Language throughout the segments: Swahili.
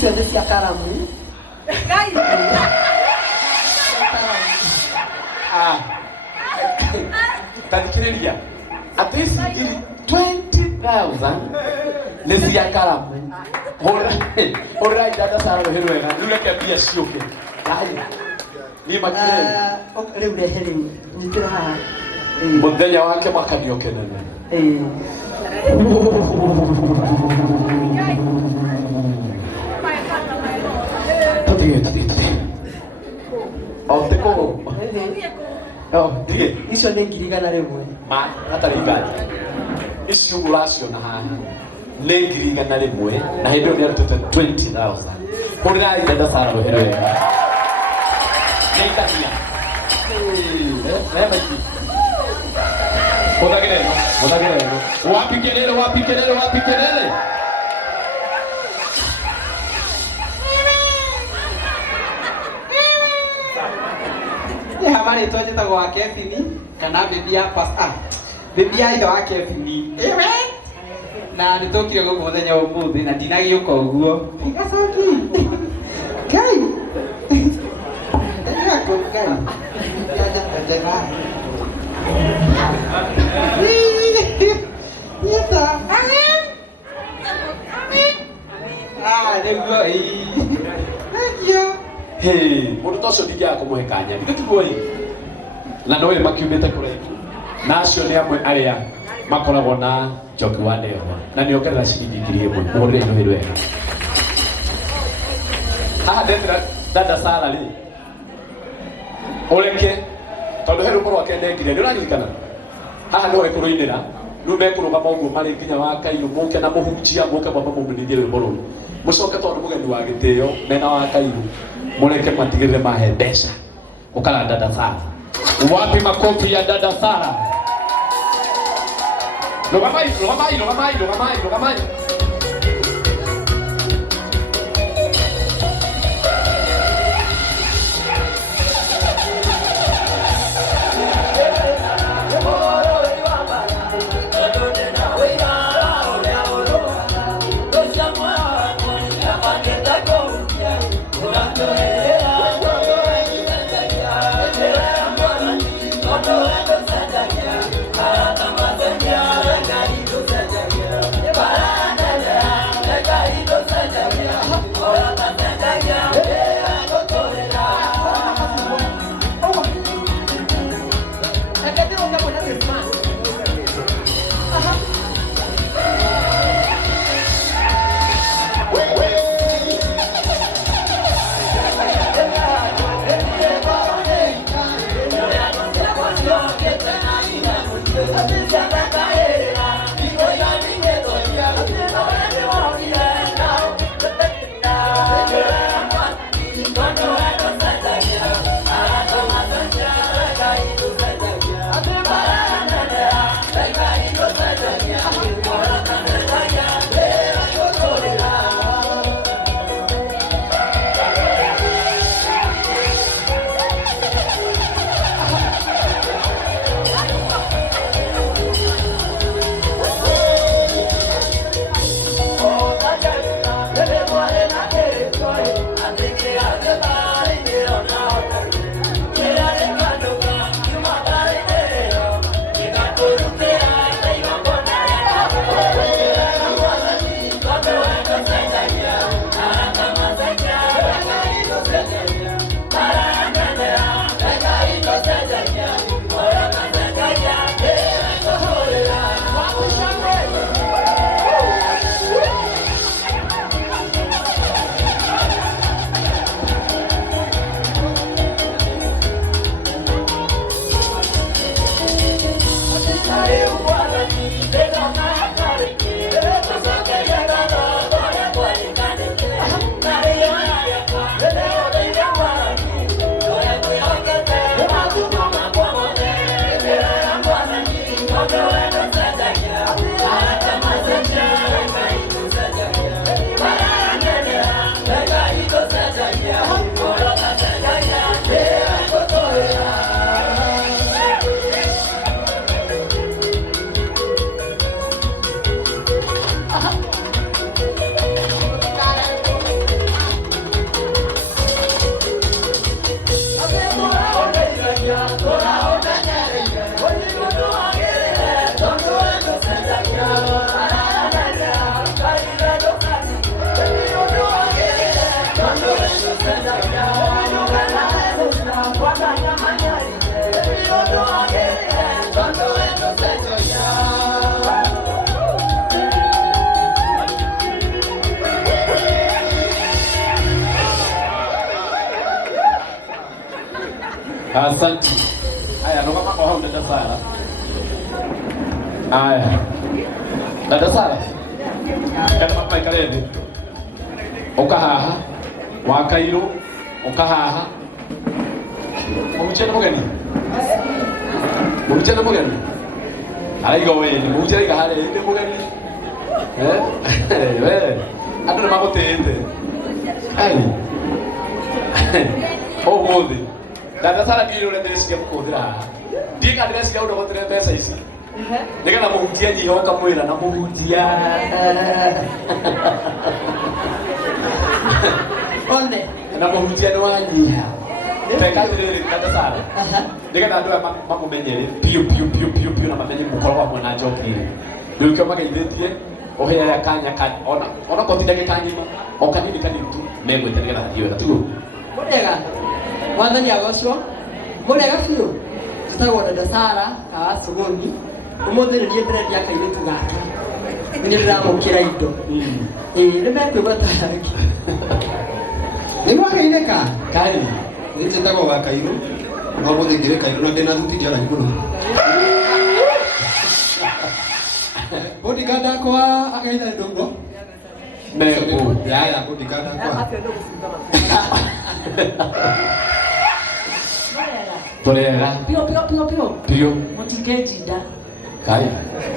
icio nĩ cia karamu. Ngai. Tathikĩrĩria. Atĩ ici ngiri 20,000 nĩ cia karamu. Hũra dada Sara rũhĩ rwega. Rĩu reke mbia ciũke. Ni makire. Rĩu rehe rĩu. Nyitĩra haha. Mũthenya wake makanio kenene. Icio nĩ ngiri igana rĩmwe. Hatarĩ ngari. Ici ũguo ũraciona haha nĩ ngiri igana rĩmwe na hĩndĩ ĩyo nĩ arutĩte 20,000. Hũrĩrai dada Sara rũhĩ rwega. Nĩ itania. Mũthagĩre. Wapi kelele. Nĩ habari twajĩtagwo wa Kevin kana bibi ya pastor. Bibi ya ithe wa Kevin. Na nĩ tũkire gũkũ mũthenya ũmũthĩ na ndinagĩũka ũguo. Gacoki. Kai. Mũndũ ta ũcio ndingĩaga kũmũhe kanya. Ndĩtiguo ĩ. Na no ĩ makiumĩte kũraihu. Na acio nĩ amwe arĩa makoragwo na Njoki wa Ndegwa. Na nĩ ongerera ciringi ngiri ĩmwe. Mũhũrĩre rũhĩ rwega. Haha ndetĩra dada Sara rĩ. Ũreke tondũ he rũmũ rwake ndengire. Nĩ ũraririkana? Haha nĩ ũreke rũinĩra. Rĩu mekũrũgama ũguo marĩ nginya wa Kairũ mũke na mũhunjia mũke mwamba mũmũnithie rwĩmbo rũu. Mũcoke tondũ mũgeni wa gĩtĩo mena wa Kairũ. Mũreke matigĩrĩre mahe mbeca. Ũkara dada Sara. Wapi makofi ya dada Sara? Rũgamai. Para Asante. Haya, ndo kama kwa dada Sara. Haya. Dada Sara. Kana mama ikalende. Okahaha. Wakairo. Okahaha. Mumchana mugani. Mumchana mugani. Aigo wewe, mumchana kahale inde mugani. Wewe. Ando mambo tende. Ai. Oh mode. Dada Sara ndio yule ndesikia kukodera. Diga ndesikia ndo kotere pesa hizi. Nika na muhutia ni hoka mwela na muhutia. Onde. Na muhutia no anyiha. Peka ndire Dada Sara. Nika na ndo mambo menyere piu na mamenye mukoro wa mwana jokire. Ndio kama kaidetie oheya ya kanya ona kotinda ke kanyima okanini kanitu mengo itenga na hiyo tu. Modega. Mwathani agocwo. Modega biũ. Tũtagwo Dada Sara ka Suguni. Ũmũthĩ nĩ niĩ ndĩrendia kairĩtu gake. Nĩ ndĩramũkĩra indo. Nĩ mekwĩgwata rangi. Nĩ mwagaine ka? Kai. Nĩ njĩtagwo wa Kairũ. No mũthingĩre Kairũ na ndĩna thuti njara igũrũ. Bodyguard akwa akaitha ndũngo. Mengo. Ya bodyguard akwa. Torera. Pio. Mutikejida. Kai.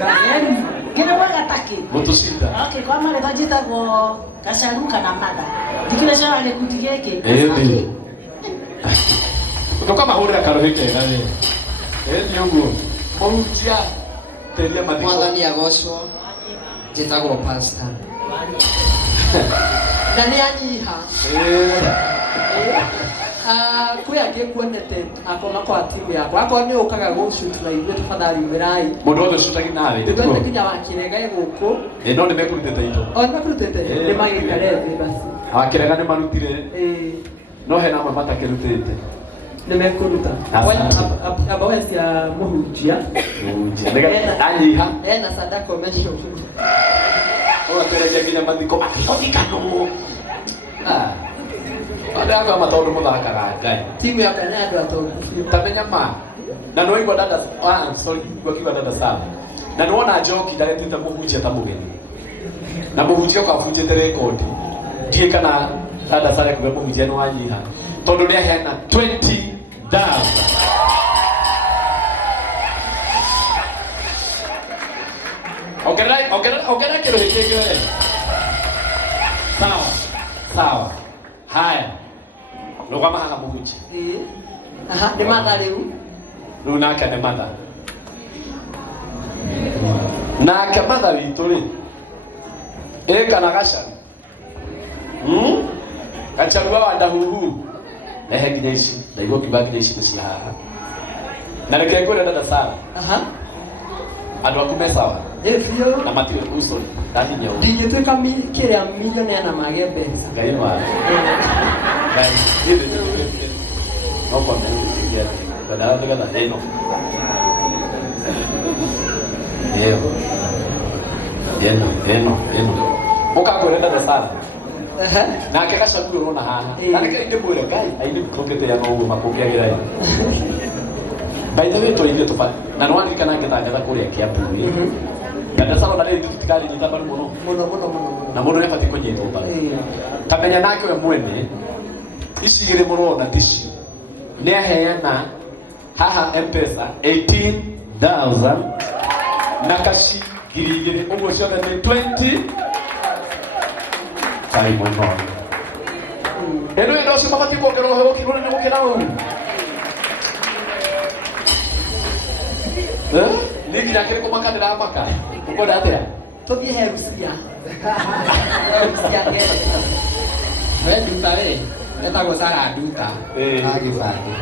Yaani kina mwaga taki. Mutusita. Okay, kwa maana tajita go kasharuka na mada. Dikile shara le kutigeke. Ndi. Ndo kama hore akaroheke na wewe. Ni nguo. Muhutia teria madiko. Mwathani agocwo. Njĩtagwo pastor. Na nĩ anyiha. Kwĩ angĩ kuonete akoma kwa timu yakwa. Akorwo nĩ ũkaga gũshoot na ithuĩ tafadhali umerai. Mũndũ wothe ũcutagi nawe. Ndio nginya wakĩrega gũkũ. No nĩ mekũrutĩte indo. O nĩ makũrutĩte. Nĩ magĩkare thĩ basi. Wakĩrega nĩ marutire. No hena amwe matakĩrutĩte. Nĩ mekũruta. Aba cia mũhunjia. Anyiha. Ena sadaka ũmecio. Ũgatereria nginya mathiko akĩhothikano. Ada hapa mataũndũ mũthakaga Ngai. Timu ya kana andũ atongu. Tamenya ma. Na no igwa Dada wakiwa Dada Sara. Na nĩwona Njoki ndaretĩte mũhunjia ta mũgeni. Na mũhunjia ũkabunjĩte rekodi. Ndiĩ kana Dada Sara kuga mũhunjia nĩ wanyiha. Tondũ nĩ aheana 20,000. Ongerera kĩrũ kĩngĩ wewe. Sawa. Haya. Rũgama haha mũhunjia. Nĩ matha rĩu. Rĩu nake nĩ matha. Nake matha witũ rĩ. Kana gacaru. Gacaru wa ndahuhu. Ehe nginya ici. Ndaigua kiuga nginya ici nĩ cia haha. Na reke ngwĩre Dada Sara. Andũ aku me sawa. Biũ. Na matirĩ uso. Ndahinya ũũ. Ndingĩtuĩka kĩrĩa millionaire na mage mbeca. Ngai wa. Ngai. No kwa ndio. Badala tugatha neno. Eno. Ũkakwĩra Dada Sara. Nake gacaru ũrona haha. Na nĩkĩo ndĩmwĩre Ngai aini krokete ya no makũngĩagĩra ĩ. By the way tũirie tũbati. Na nĩ wandirikana ngĩtangatha kũrĩa Kĩambu. Dada Sara na rĩu tutikari nyita mbaru mũno. Na mũndũ nĩ abatiĩ kũnyitwo mbaru. Kamenya nake we mwene ici igĩrĩ mũrona tici. Nĩ aheana haha M-Pesa 18,000 na kaci ngiri igĩrĩ ũguo ciothe nĩ 20. Kai mũno. Eno ĩndo ũcio mabatiĩ kuongererwo ũheo kĩrũrĩ nĩ gũkĩra ũũ. Nĩ nginya kĩrĩkũ makandĩra maka. Ũkwenda atĩa? Tũthiĩ Herucia. Herucia ngere. We nduta rĩ, etagwo Sara nduta. Agĩbandĩ.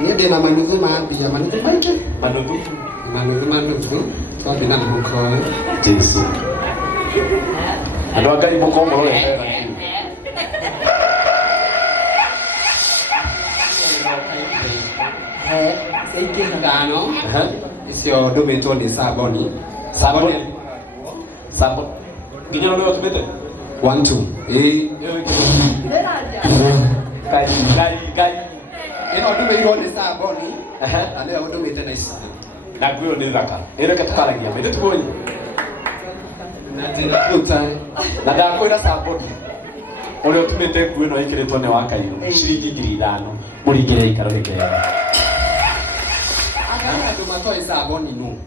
Niĩ ndĩna manuthu ma mbia, manuthu maingĩ. Manuthu. Tondũ na mũhuko. Jesu. Andũ a Ngai mũkorwo mũrorete. Ithano. Icio ndũmĩtwo nĩ Saboni. Saboni. Nginya rĩu ũtumĩte? 1 2. Gai. ino ndumirwo ni Saboni na leo ndumite na ici na nguo ni thaka ireke tukaragia mende tugonye na tena kuta na ndakwira Saboni ule utumite nguo ino ikiritwo ni wa Kairũ ciringi 5,000 muringire ikaro hikega akana andu matoi Saboni nu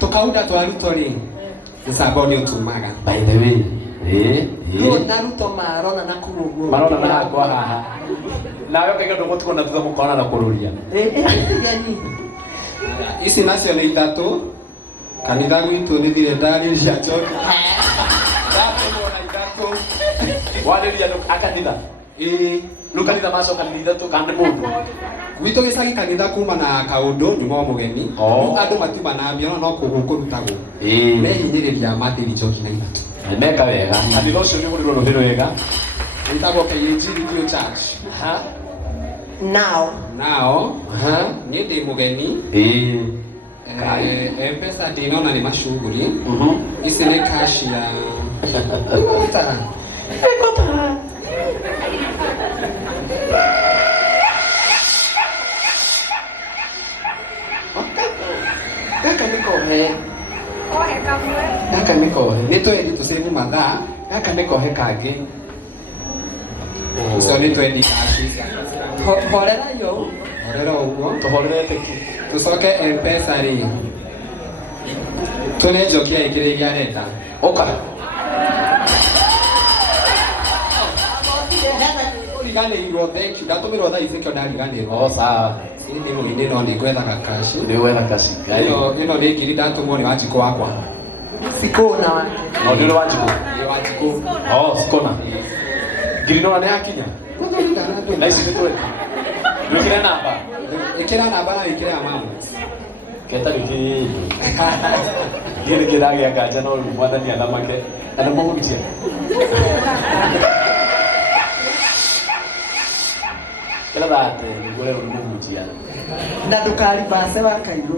tukauda twarutwo ri ni Saboni utumaga by the way no naruto marona na kuruguo marona na kwa haha nawe kaiga ndo mutiko na thutha mukona na kururia gani ici nacio ni ithatu kanitha gwitu ni thire ndari cia choki waleria akanitha lukanitha macoka ni ithatu kandi mundu gwitu gicagi kanitha kuma na kaundu nyuma mugeni andu matiuma na mbia no kurutagwo mehinyiriria matiri choki na ithatu meka wega kanitha ucio ni gurirwo ruthiro wega itagwo KG Radio Church now ni ndi mugeni M-Pesa ndinona ni mashughuli ici ni cash ya gaka nikohe nitwendi tusevu mathaa gaka nikohe kangi so nitwendi cash horera yo horera uguo tuhorerete ki tucoke M-Pesa ri tune njokia ikire iria reta oka uriganirwo thank you ndatumirwo thaa ici kio ndariganirwo sawa sindi muini no ni gwethaga cash ni wena kasi ngai ino ni ngiri ndatumwo ni wanjiko wakwa sikona no ni wanjiko ni wanjiko sikona ngiri no ni hakinya na ici nitwe nikira namba ikira namba na ikira mama keta niki ngiri kiragia nganja no mwathani athamake ana muhutia kila bate ngore muhutia na dukari base wa Kairũ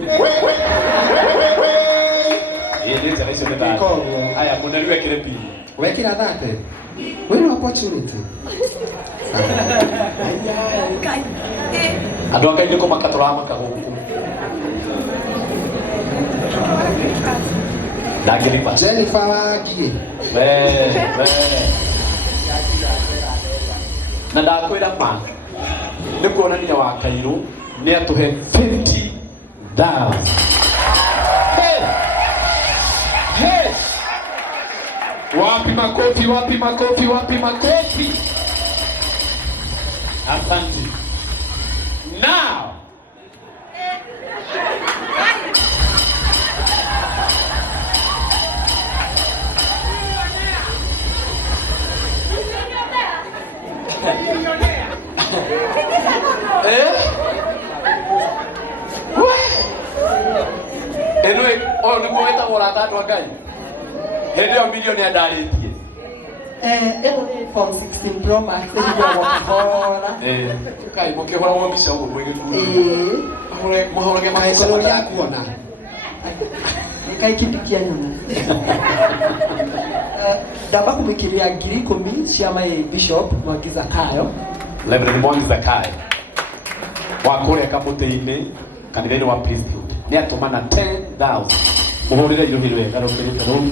ndio tena hizo beta haya munaliwe kile pi wekira thate wena opportunity andu akainde ko makatora makahuku ndagiripa Jennifer Wangige na ndakwira ma ni kuonania wa Kairũ ni atuhe 50,000 wapi makofi asante now eno ni kuweta wala tatu akai ndio milioni adaritie eno ni from 16 Pro Max ndio wakora kai mukihora wa bisha ugo mwege ku muhorage maisoro ya kuona kai kindikia nyona ndamba kumikiria ngiri 10 cia my bishop Mwangiza Kayo Reverend Mwangiza Kayo wa kuria kamutini kanitha-ini wa priesthood ni atumana 10,000 muhurire iruhiro wega rukirikaro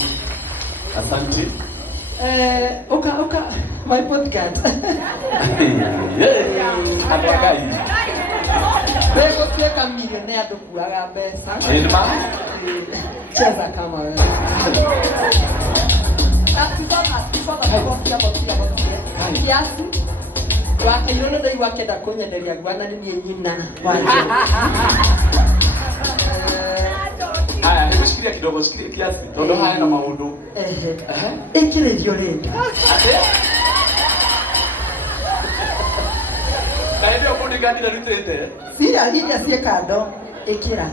asante oka my podcast abagai bego tuweka milioni ya dokuaga pesa Ilma cheza kama wewe kiasi Wakairũ ndai wakenda kunyenderia gwana ni nyina haya nimeshikilia kidogo shikilia kiasi tondu haya na maundu ikiredio renda kaibio kundi gani na rutete cia hinya cie kando ikira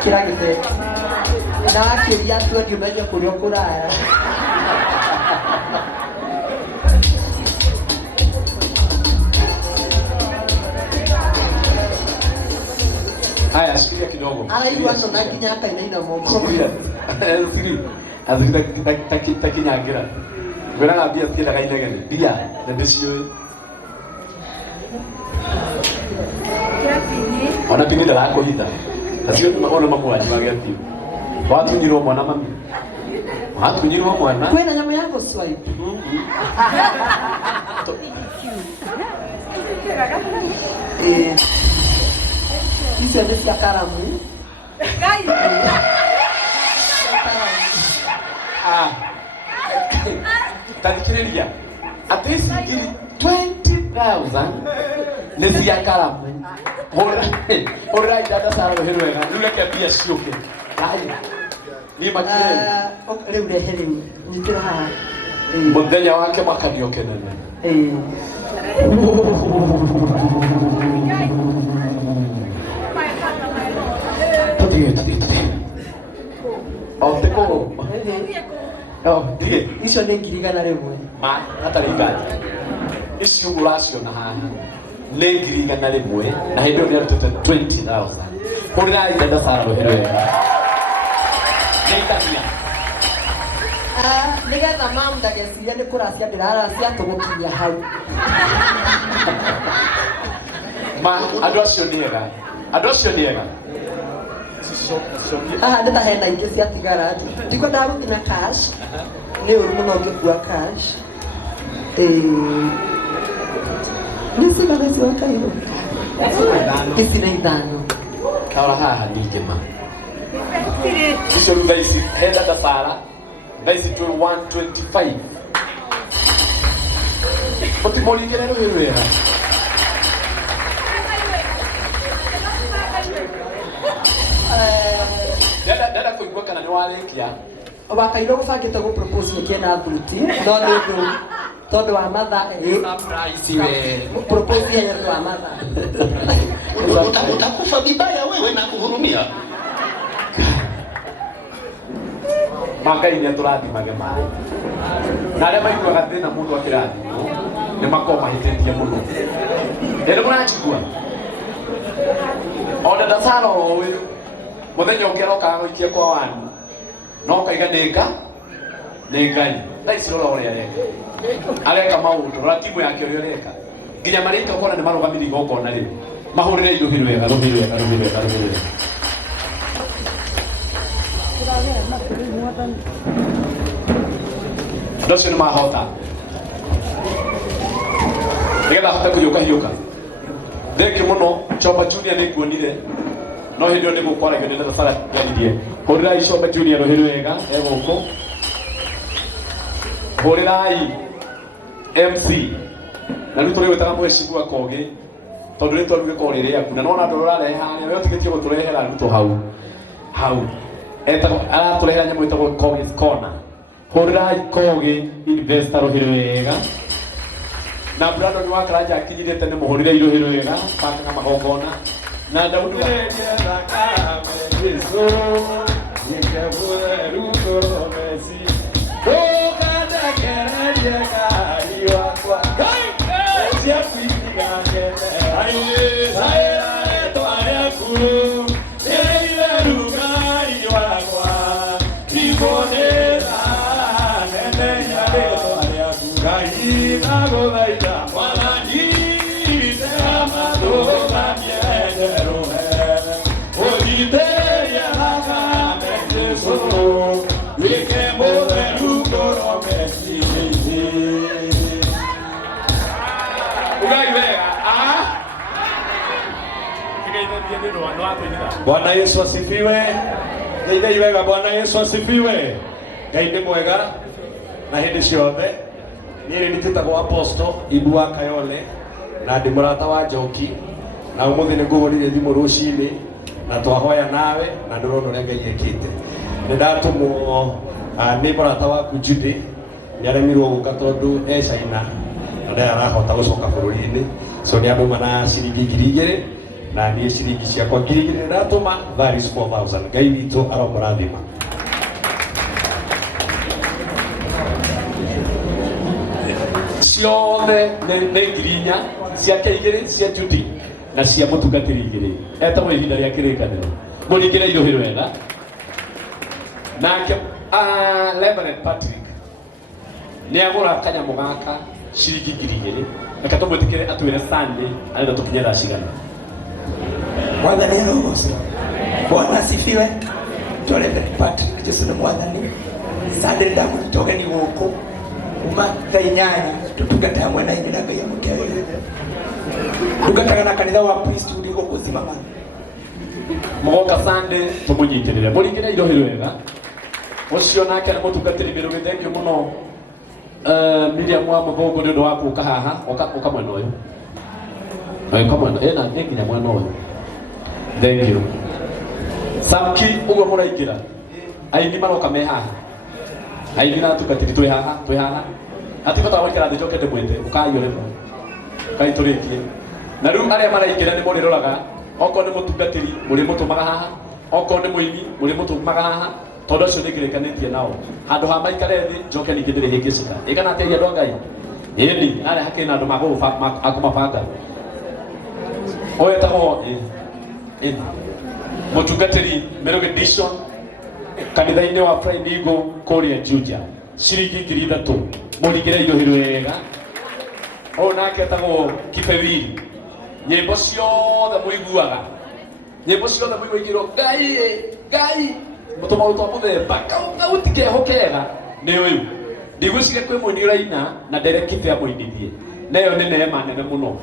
gĩbeti na wakĩria tu ngiumenya kũrĩa ũkũrara haya shikilia kidogo araigua na nginya akainaina moko siri azikita takinyagira ngwira ngambia sikita kainegene bia na ndicio Ona pindi dalako hita. Tasio tunaona mambo ya magati. Watu nyiro mwana mami. Watu nyiro mwana. Kwena nyama yako swipe. Isso é desse acaramu. Tadikiriria. Atesi ngiri 20,000 nesi akaramu. Ora idada sara rohero wega. Nule kabia sioke. Ai. Ni makire. Riu reheri. Nyitira ha. Muthenya wake makanio kenene. Teko. Dige. Icio nĩ ngiri igana rĩmwe. Ma hatarĩ nganja. Icio ũraciona haha nĩ ngiri igana rĩmwe na hĩndĩ ĩyo nĩarutĩte 20,000. Hũrĩra idada Sara rũhero wega. Nĩ itabia. Nĩgetha mamu ndageciria nĩ kũracia ndĩraracia tũgũkinyia hau. Ma andũ acio nĩ ega. Andũ acio nĩ ega. Haha nĩ ta hena ingĩ ciatigara. Ndikwendaga gũthiĩ na cash. Nĩ ũru mũno ũngĩkua cash. Nĩ cigana cia Kairũ? Ici nĩ ithano. Kaora haha ningĩ ma. Icio rĩu thaa ici he dada Sara. Thaa ici twĩ 125. Ũtimũringĩre rũhĩ wega. Dada kũigua kana nĩ warĩkia. Wakairũ gũbangĩte gũ-propose ũkĩenda thuti, no nĩ ũndũ tondũ wa mathaa Surprise we. propose yeye ndo wa mathaa. Utakufa vibaya wewe na kuhurumia. Makai nĩ tũrathimage maĩ. Na arĩa maiguaga thĩna mũndũ akĩrathimwo nĩ makoragwo mahĩtĩtie mũno. Nĩ mũranjigua? O dada Sara o ũyũ mũthenya ũngĩ arokaga gũikia kwa wanu no kaiga nĩ Ngai. Thaa ici rora ũrĩa areka maũndũ, rora timu yake ũrĩa ũreka nginya marĩte ũkona nĩ marũgamire igongona rĩu mahũrĩre iruhĩ wega. Andũ acio nĩ mahota nĩgetha ahote kũhiũka. Thengiũ mũno. Chomba Junior nĩ nguonire no hĩndĩ ĩyo nĩ gũkwaragio nĩ dada Sara yanirie. Hũrĩrai Chomba Junior rũhĩ wega gũkũ. Hũrĩrai MC na rĩu tũrĩgwĩtaga Mheshimiwa Kogi tondũ rĩtwa rĩu rĩkorwo rĩ rĩaku na nona andũ ũrarehe harĩa we ũtigĩtie gũtũrehera arutwo hau aratũrehera nyamũ ĩtagwo Kogi's Corner. Hũrĩrai Kogi Investor rũhĩ wega na Brandon wa Karanja akinyirĩte nĩ mũhũrĩre rũhĩ wega bakaga magongona na Daudi wa Bwana Yesu asifiwe. Ndeithai wega. Bwana Yesu asifiwe. Ngai nĩ mwega na hĩndĩ ciothe. Niĩ nĩtĩtagwo Apostle Ibu wa Kayole na ndĩ mũrata wa Njoki na ũmũthĩ nĩ ngũhũrire thimũ rũcinĩ na twahoya nawe na ndĩrona ũrĩa Ngai ekĩte. Nĩ ndatũmwo nĩ mũrata waku Judy nĩ aremirwo gũka tondũ China na ndarĩ arahota gũcoka bũrũri-inĩ, so nĩ andũma na ciringi 2,000 na niĩ ciringi ciakwa 2,000 ndatũma that is 4,000. Ngai witũ aromũrathima. ciothe nĩ 4,000 ciake 2 cia Judy na cia mũtungatĩri 2 etagwo ihinda rĩa kĩrĩkanĩro. Mũringĩre iruhĩ wega nake Reverend Patrick nĩ agũra kanyamũ gaka ciringi 2,000 reka tumwitikire atwire Sunday arenda tukinyera cigana. Mwathani arogoce. Bwana asifiwe. Tolebe Patrick Jesu ni mwathani. Sunday ndamu togeni guku. Uma thainyanya tutungata hamwe na inyi na Ngai amutewere. Tungataga na kanitha wa priesthood iko kuzimama. Mugoka Sunday tumunyitirire. Muringire irohiro wega. Ucio nake ni mutungatiri miru githengio muno. Miriam wa Muthungu ni undu wa kuka haha uka mwena uyu. Uka mwena ena nginya mwena uyu. Thank you. Samki ugo muraingira. Aini maroka me haha. Aini na tugatiri twi haha. Atifata wakira ndijoke ndimwite ukayore. Kai turikie. Na riu aria maraingira ni muriroraga. Oko ni mutungatiri muri mutumaga haha. Oko ni muini muri mutumaga haha. Tondu acio ningirikanĩtie nao handũ ha maikare thĩ njoke ningĩ ndĩrĩhĩngĩcĩka ĩkana atĩ andũ a Ngai ĩni arĩa hakĩrĩ na andũ akũmabanga ũyũ etagwo mũtungatĩri Melgedition kanitha-inĩ wa Friday Eagle kũrĩa Juja ciringi 3,000 mũringĩre irohiro wega. Ũyũ nake etagwo Kipewili nyĩmbo ciothe mũiguaga igĩrwo Ngai mutumaru twa muthemba kauti kehokega ni uyu ndigwicire kwi muini raina na nderekite amuinithie nayo ni neema nene muno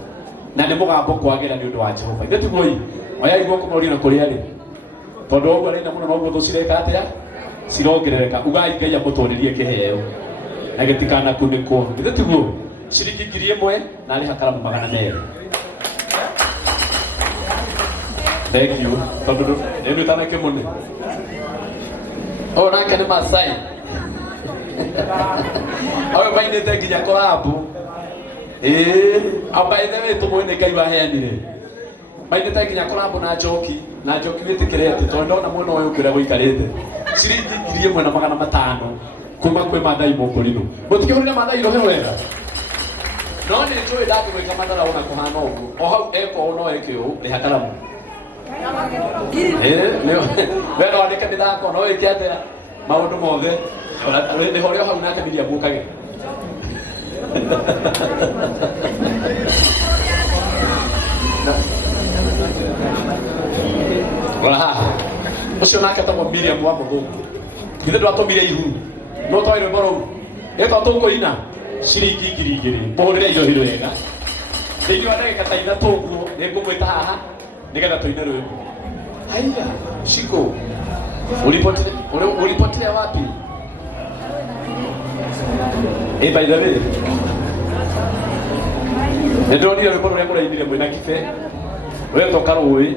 na ni mugambo kwagira ni undu wa Jehova ndetiguoi oya igwo kumorina kuri ari tondu ogwo raina muno no guthu cireka atia cirongerereka ugai Ngai amuturirie kiheo na gitikana kuniko ndetiguo ciringi 1,000 na ari hakaramu 200. Thank you tondu ndu tanake muno. Oh, nake ni Masai. Awe bainete nginya korabu. Abaine wetu mwene Ngai waheanire. Bainete nginya korabu na Njoki witikirete tondu ndona mwena uyu kwira guikarite. Ciringi 1,500 kuma kwi Mathai Mongorino. Mutikihurire Mathai rohe wega. No ni njui ndati gwika mathara ona kuhana uguo. O hau eko no ekio ni hakaramu. Wena wandike mithako no wike atĩa maũndũ mothe nĩ horĩa hau nake Miriam mũkage rora haha ũcio nake etagwo Miriam wa Mũthũngũ githĩ ndwatũmire ihu no twaĩ rwĩmbo rũu ĩtwa tũkũina ciringi 2,000 mũhũrĩre irohiro wega thĩinĩ wa ndagĩka ta 3 ũguo nĩngũmwĩta haha nigetha tuine rwĩmbo. Haya, shiko. Ulipotea wapi? By the way. Ndio ndio rwĩmbo rũrĩa mũrainire mwĩna kibe. Wewe toka rũĩ.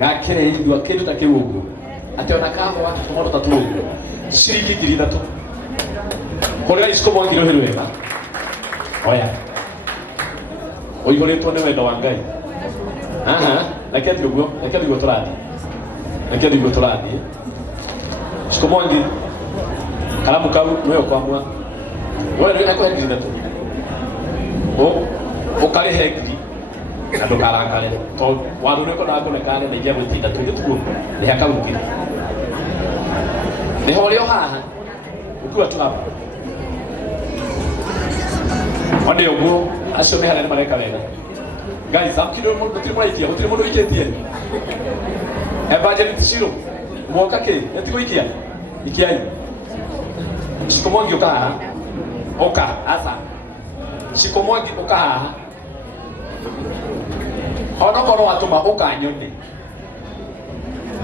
Gakire igwa kindu ta kiu ũguo. Ati ona kahwa tũmoro ta tũu. Ciringi 3,000. Kũrĩa iciko mwangiro hĩrũ wega. Oya. Ũihũrĩtwo nĩ wendo wa Ngai. Reke ndigwo tũrathiĩ ciko mwangi karamu kau nĩwe kwamua wewe nĩ ekũhe 3,000 ũkarĩhe ngiri na ndũkarakare tondũ wathũ nĩ ũkonaga kũnekane na ingĩa gwĩtia 3,000 tuguo rĩha kau ngiri nĩho ũrĩo haha ũkua tu hapa one ũguo acio nĩ harĩa nĩ mareka wega. Guys, amkiro mutiri muraikia mutiri mundu iketie evangelist Shiro mwoka ke yatiko ikia ikiai shikomongi ukaha oka asa shikomongi ukaha ona kono watuma ukanyone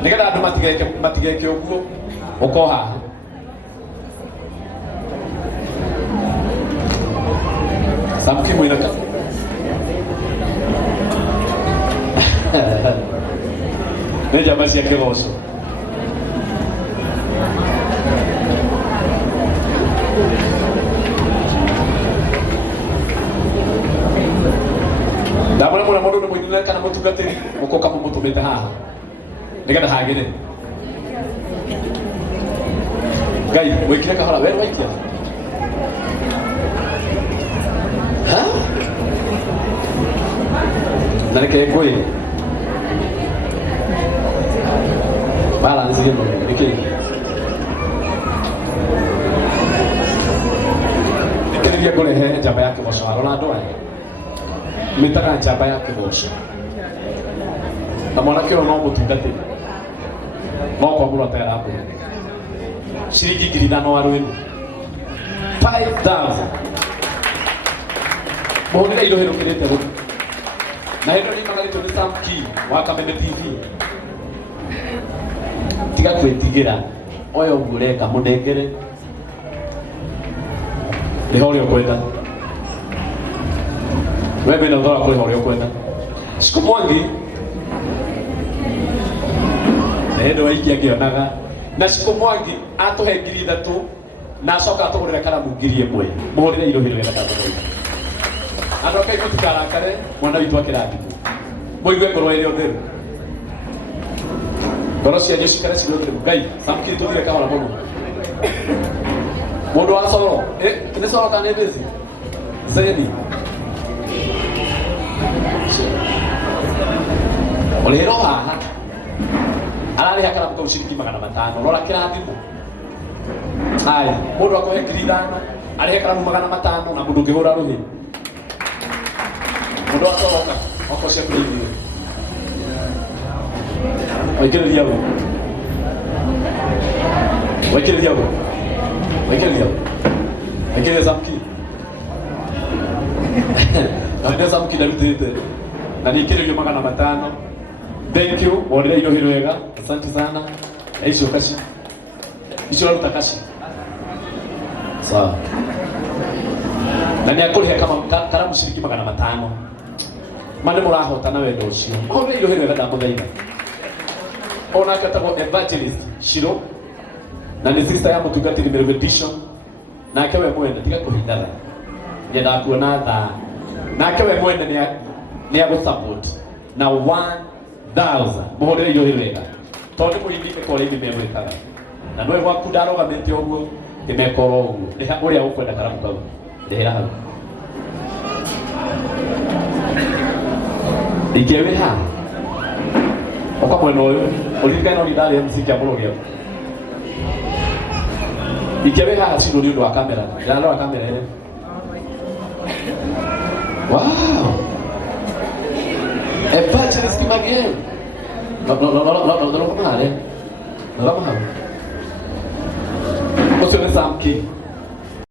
nigetha andu matigeke uguo ukoha samki mwinaka nĩ njamba cia kĩgoco ndamũra mũna mũndũ nĩ mũinire kana mũtungatĩri mũkoka mũmũtũmĩte haha nĩgetha hagĩre Ngai wĩkire kahora we waikia na reke ngũĩ balance gĩno nĩkĩ nĩkĩrĩria ngũrehe njamba ya kĩgoco harona andũ aya mitaga njamba ya kiboco na mwanake ũyũ no mũtungatĩri no kwagũrwo atera mbũri ciringi 5,000 waru ĩno 5,000 mũhũrĩre irohero kĩrĩte gũkũ na hĩndĩ nĩ magarĩtwo nĩ Sam Key wa Kameme TV tiga kwĩtigĩra oya ũguo ũreka mũnengere rĩha ũrĩa ũkwenda we mena ũthora kũrĩha ũrĩa ũkwenda Siku Mwangi na hĩndĩ waikia ngĩonaga na Siku Mwangi atũhe 3,000 na acoka atũgũrĩra karamu 1,000 mũhũrĩre irohero wega ndamũthaitha andũ akai mũtikarakare mwana witũ akĩrathimwo mũigue ngoro ĩrĩ ũtheru ngoro cianyu cikare cirĩ ũtheru Ngai Sam Key tũthire kahora mũno mũndũ wa Soro nĩ Soro kana nĩ Mbezi Zeni ũrĩrwo haha ararĩha karamu kau ciringi 500 rora kĩrathimo haya mũndũ akohe 5,000 arĩhe karamu 500 na mũndũ ũngĩhũra rũhĩ mũndũ wa Soro oko cia kũrĩithio waikĩrĩria hau waikĩrĩria hau waikĩrĩria Sam Key na Sam Key ndarutĩte na nĩikĩrĩrio 500 thank you mũhũrĩre irohero wega asante sana icio kaci icio raruta kaci sawa na nĩ akũrĩhe karamu ciringi 500 mane mũrahota na wendo ũcio mũhũrĩre irohero wega ndamũthaitha ona katagwo Evangelist Shiro na nĩ sister ya mũtungatĩri Melodition nake we mwene tiga kũhindana nyendaga kuona thaa nake we mwene nĩ agũsupport na 1,000 mũhũrĩre irohero wega tondũ nĩ mũhindi mĩkora ĩmwe memwĩtaga na nĩwe gwaku ndarogamĩte ũguo ndĩmekora ũguo rĩha ũrĩa ũkwenda karamu kau rĩhĩra hau ingĩ wĩ haha oka mwena ũyũ ũririkane no nĩ ndarĩ MC kĩa mũrũgĩo ingĩ wĩ haha cino nĩ ũndũ wa kamera ndarora kamera ĩrĩa wow Evangelist Magien no come hale no come hale What's your Sam Key